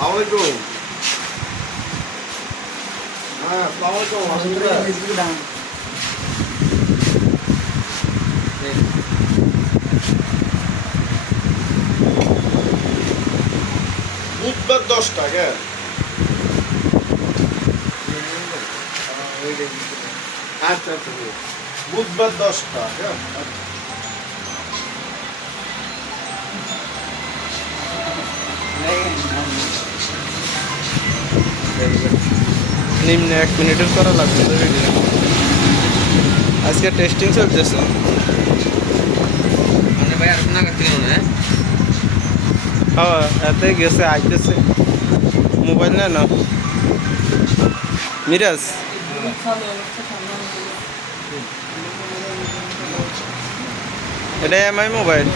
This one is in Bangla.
আলাইকুম হ্যাঁ আলাইকুম আসসালাম বুধবার দশটা কেন আচ্ছা আচ্ছা বুধবার দশটা কেন নিম্নে এক মিনিটের করা লাগবে ভিডিও আজকে টেস্টিং চলতেছে। হ্যাঁ? এতে গেছে আইতেছে। মোবাইল না না। মিরাজ? এটা এমআই মোবাইল